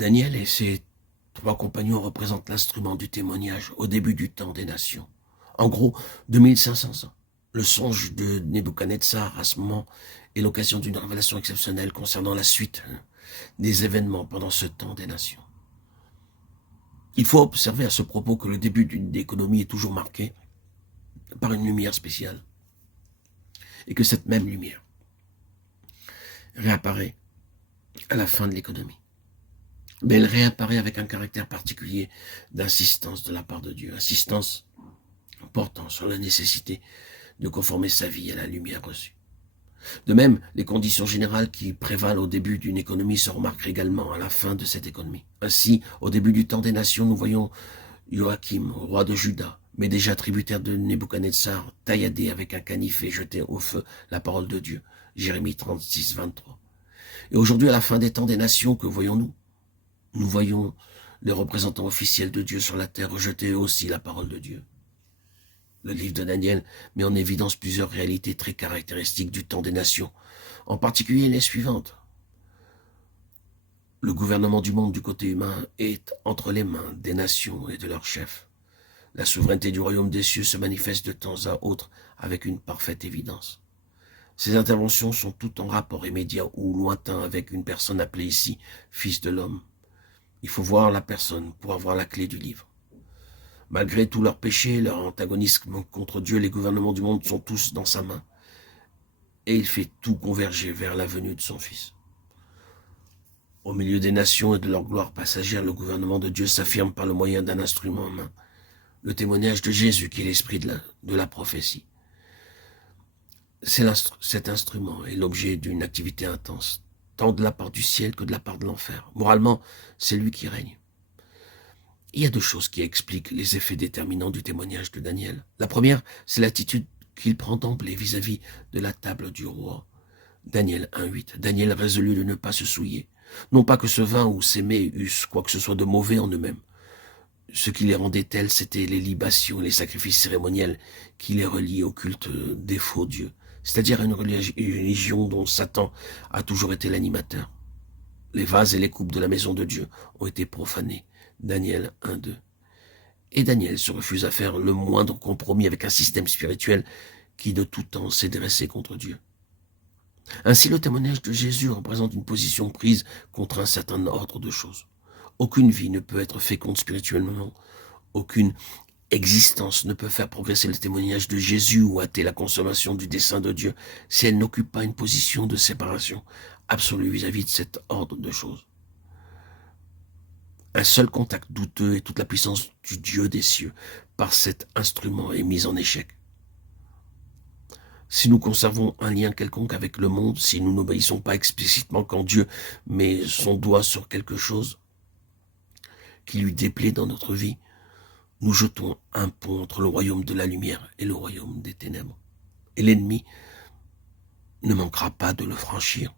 Daniel et ses 3 compagnons représentent l'instrument du témoignage au début du temps des nations. En gros, 2500 ans. Le songe de Nebuchadnezzar à ce moment est l'occasion d'une révélation exceptionnelle concernant la suite des événements pendant ce temps des nations. Il faut observer à ce propos que le début d'une économie est toujours marqué par une lumière spéciale et que cette même lumière réapparaît à la fin de l'économie. Mais elle réapparaît avec un caractère particulier d'insistance de la part de Dieu, insistance portant sur la nécessité de conformer sa vie à la lumière reçue. De même, les conditions générales qui prévalent au début d'une économie se remarquent également à la fin de cette économie. Ainsi, au début du temps des nations, nous voyons Joachim, roi de Juda, mais déjà tributaire de Nebuchadnezzar, tailladé avec un canif et jeté au feu la parole de Dieu. Jérémie 36, 23. Et aujourd'hui, à la fin des temps des nations, que voyons-nous? Nous voyons les représentants officiels de Dieu sur la terre rejeter aussi la parole de Dieu. Le livre de Daniel met en évidence plusieurs réalités très caractéristiques du temps des nations, en particulier les suivantes. Le gouvernement du monde du côté humain est entre les mains des nations et de leurs chefs. La souveraineté du royaume des cieux se manifeste de temps à autre avec une parfaite évidence. Ces interventions sont toutes en rapport immédiat ou lointain avec une personne appelée ici fils de l'homme. Il faut voir la personne pour avoir la clé du livre. Malgré tous leurs péchés, leur antagonisme contre Dieu, les gouvernements du monde sont tous dans sa main. Et il fait tout converger vers la venue de son Fils. Au milieu des nations et de leur gloire passagère, le gouvernement de Dieu s'affirme par le moyen d'un instrument en main, le témoignage de Jésus qui est l'esprit de la prophétie. Cet instrument est l'objet d'une activité intense, tant de la part du ciel que de la part de l'enfer. Moralement, c'est lui qui règne. Il y a 2 choses qui expliquent les effets déterminants du témoignage de Daniel. La première, c'est l'attitude qu'il prend d'emblée vis-à-vis de la table du roi. Daniel 1,8. Daniel résolut de ne pas se souiller. Non pas que ce vin ou ces mets eussent quoi que ce soit de mauvais en eux-mêmes. Ce qui les rendait tels, c'était les libations, les sacrifices cérémoniels qui les relient au culte des faux dieux, c'est-à-dire à une religion dont Satan a toujours été l'animateur. Les vases et les coupes de la maison de Dieu ont été profanés. Daniel 1,2. Et Daniel se refuse à faire le moindre compromis avec un système spirituel qui de tout temps s'est dressé contre Dieu. Ainsi, le témoignage de Jésus représente une position prise contre un certain ordre de choses. Aucune vie ne peut être féconde spirituellement, aucune existence ne peut faire progresser le témoignage de Jésus ou hâter la consommation du dessein de Dieu si elle n'occupe pas une position de séparation absolue vis-à-vis de cet ordre de choses. Un seul contact douteux et toute la puissance du Dieu des cieux par cet instrument est mise en échec. Si nous conservons un lien quelconque avec le monde, si nous n'obéissons pas explicitement quand Dieu met son doigt sur quelque chose qui lui déplaît dans notre vie, nous jetons un pont entre le royaume de la lumière et le royaume des ténèbres. Et l'ennemi ne manquera pas de le franchir.